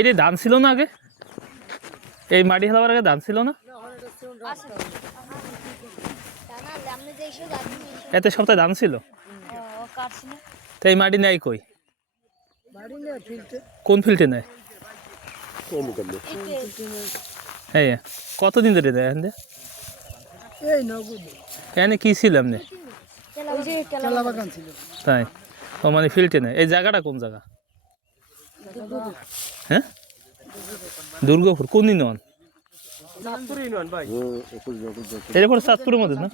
এই ধান ছিল না আগে? এই মাটি হেলাবার আগে ধান ছিল না? এতে সপ্তাহে ধান ছিল? তো এই মাটি নেয় কই? কোন ফিল্টে নেয়? হ্যাঁ, কতদিন ধরে দেয় এখান? এখানে কি ছিল এমনি? তাই, ও মানে ফিল্টে নেয়। এই জায়গাটা কোন জায়গা? হ্যাঁ, দুর্গাপুর। কোন দিন নন? এরপর চাঁদপুরের মধ্যে না?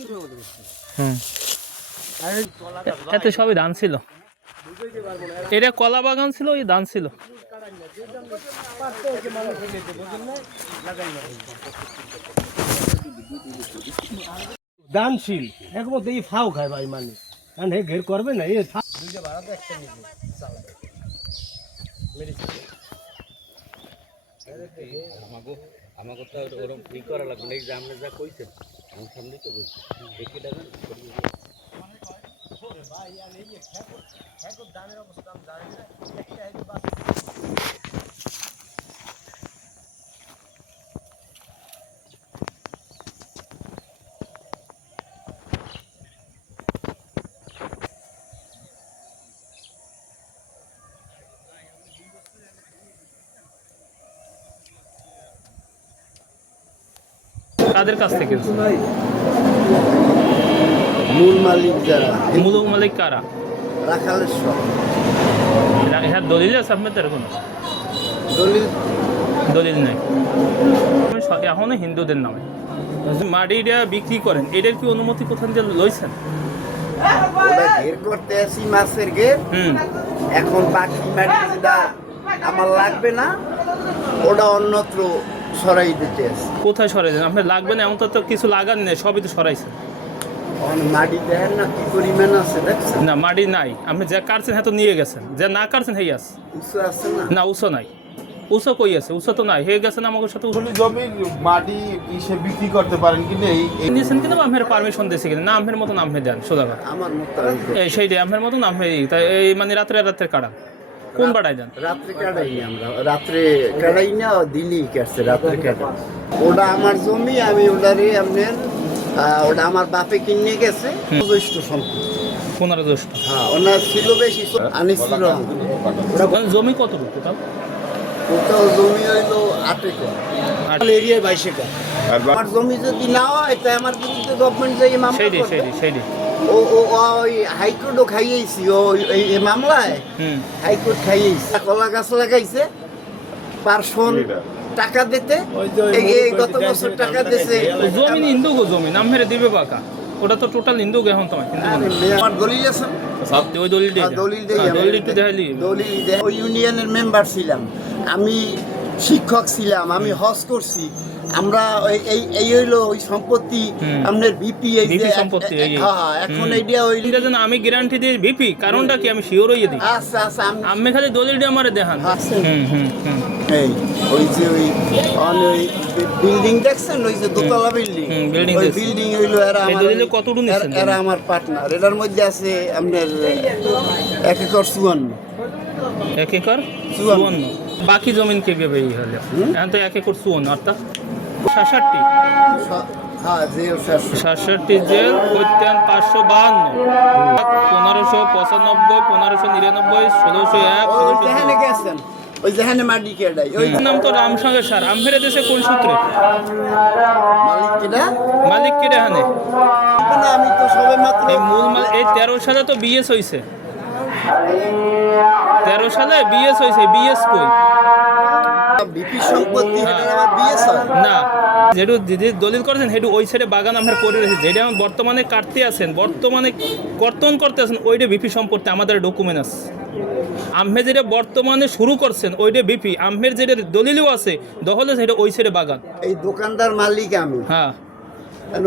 এতে সবই ধান ছিল। এটা কলা বাগান ছিল, ওই ধান ছিল। দানশীল একমত এই ফাও খায় ভাই, মানে কারণ হে ঘের করবে না এই আমাকে তো ওরকম ই করা লাগবে না। এই যে আপনি যা কইছেন আমার সামনে তো বলছি একই টাকা কাদের কাছ থেকে? মূল মালিক যারা, মূল মালিক কারা? রাখালেশ্বর। হ্যাঁ, দলিল আছে আপনাদের? কোনো দলিল নেই এখনো হিন্দুদের নামে। মাটিটা বিক্রি করেন, এটার কি অনুমতি কোথাও দিয়ে লইছেন? ওটা ঘের করতে আসি মাছের ঘের। এখন বাকি মাটি যেটা আমার লাগবে না ওটা অন্যত্র সরাই দিতে আসি। কোথায় সরাইছেন? আপনার লাগবে না এমন তো কিছু লাগান নেই, সবই তো সরাইছেন। মাটি দেখেন না কি পরিমাণ আছে, দেখছেন? না, মাটি নাই। আপনি যা কাটছেন হ্যাঁ তো নিয়ে গেছেন, যা না কাটছেন হেই আছে। উঁচু আছে না? না, উঁচু নাই। উঁচু কই আছে? উঁচু তো নাই, হয়ে গেছেন আমাদের সাথে। জমির মাটি ইসে বিক্রি করতে পারেন কিন্তু নিয়েছেন কিন্তু আমের পারমিশন দিয়েছে কিন্তু না, আমের মতন আমে দেন সোজা কথা। আমার মতো এই সেইটাই আমের মতন আমে। তাই এই মানে রাত্রে রাত্রে কাটান কোন বাড়ায় দেন? রাত্রে কাটাই না, আমরা রাত্রে কাটাই না, দিনই কাটছে, রাত্রে কাটাই। ওটা আমার জমি, আমি ওটারে আপনার ওটা আমার বাপে কিনে গেছে, জ্যৈষ্ঠ সম্পত্তি। 15 জ্যৈষ্ঠ। হ্যাঁ, ওনার ছিল বেশি, আনিছিল। জমি কতটুকু টোটাল? টোটাল জমি হইলো 8 একর, এরিয়ায় 22 একর। আমার জমি যদি না হয় তাই আমার বিরুদ্ধে গভর্নমেন্ট যাই মামলা করবে। ওই হাইকোর্টও খাইয়েছি, এই মামলায় হাইকোর্ট খাইয়েছি। কলা গাছ লাগাইছে পার্সন টাকা দিতে, এই গত বছর টাকা দিছে। জমি হিন্দু গো, জমি নাম মেরে দিবে বাকা, ওটা তো টোটাল হিন্দু গে এখন তোমার। আমার দলিল আছে, ওই দলিলটা দলিল দেই, দলিল দেই। ওই ইউনিয়নের মেম্বার ছিলাম আমি, শিক্ষক ছিলাম আমি, হজ করছি আমরা। এই হইলো ওই সম্পত্তি আমাদের ভিপি, এই যে সম্পত্তি। হ্যাঁ, এখন এইটা ওই আমি গ্যারান্টি দিই ভিপি, কারণটা কি আমি শিওর হইয়ে দিই। আচ্ছা আচ্ছা, আমি খালি দলিলটা আমারে দেখান। এই ওই যে ওই বিল্ডিং দেখছেন, ওই যে দোতলা বিল্ডিং, ওই বিল্ডিং হইলো এরা আমার। কতটুকু নিছেন? এরা আমার পার্টনার। এটার মধ্যে আছে আপনার 1 একর 54। 1 একর 54। বাকি জমিন কে কে বেই হলো এখন তো 1 একর 54 অর্থাৎ 66। হ্যাঁ, যে 66 জেল প্রত্যান 552, 1595, 1599, 1601, ওই যেখানে গেছেন, ওই যেখানে মাটি কেডাই, ওই নাম তো রামসাগর স্যার। আমফেরে দেশে কোন সূত্রে মালিক কেডা? মালিক কেডা হানে? আমি তো সবে মাত্র এই মূল এই 13 সালে তো বিএস হইছে। 13 সালে বিএস হইছে। বিএস কই? বিপি সম্পত্তি, এটা আবার বিএস হয় না। যেটু দিদি দলিল করেছেন সেটু ওই সাইডে বাগান আমরা করে রেখেছি, যেটা বর্তমানে কাটতে আছেন, বর্তমানে কর্তন করতে আছেন, ওইটা বিপি সম্পত্তি। আমাদের ডকুমেন্ট আছে। আমের যেটা বর্তমানে শুরু করছেন ওইটা বিপি। আমের যেটা দলিলও আছে দখল আছে, সেটা ওই সাইডে বাগান। এই দোকানদার মালিক আমি। হ্যাঁ,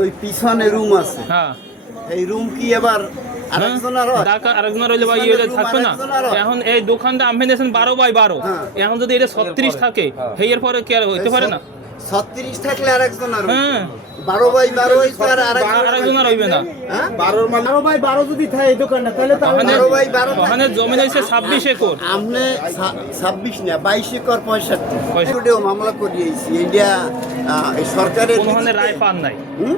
ওই পিছনে রুম আছে। হ্যাঁ, এই রুম কি এবার আরেকজনের হইলে ভাই এটা থাকবে না। এখন এই দোকানটা আমি দিয়েছেন 12 বাই 12। এখন যদি এটা 36 থাকে, এর পরে কি আর হইতে পারে না? 36 থাকলে আরেকজন আর হ্যাঁ 12/12 হইতো আর আরেকজন আর হইবে না হ্যাঁ 12/12 যদি থাকে এই দোকানটা তাহলে তো আমি 12/12 ওখানে জমি হয়েছে 26 একর আমনে 26 না 22 একর 65 পঁয়ষট্টি। কোটেও মামলা করিয়েছি এইটা এই সরকারের কোনোখানে রায় পান নাই হুম?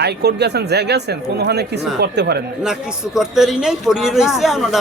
হাইকোর্ট গেছেন যা গেছেন কোনোখানে কিছু না। করতে পারেন না না কিছু করতেই নাই পড়িয়ে রয়েছে আমরা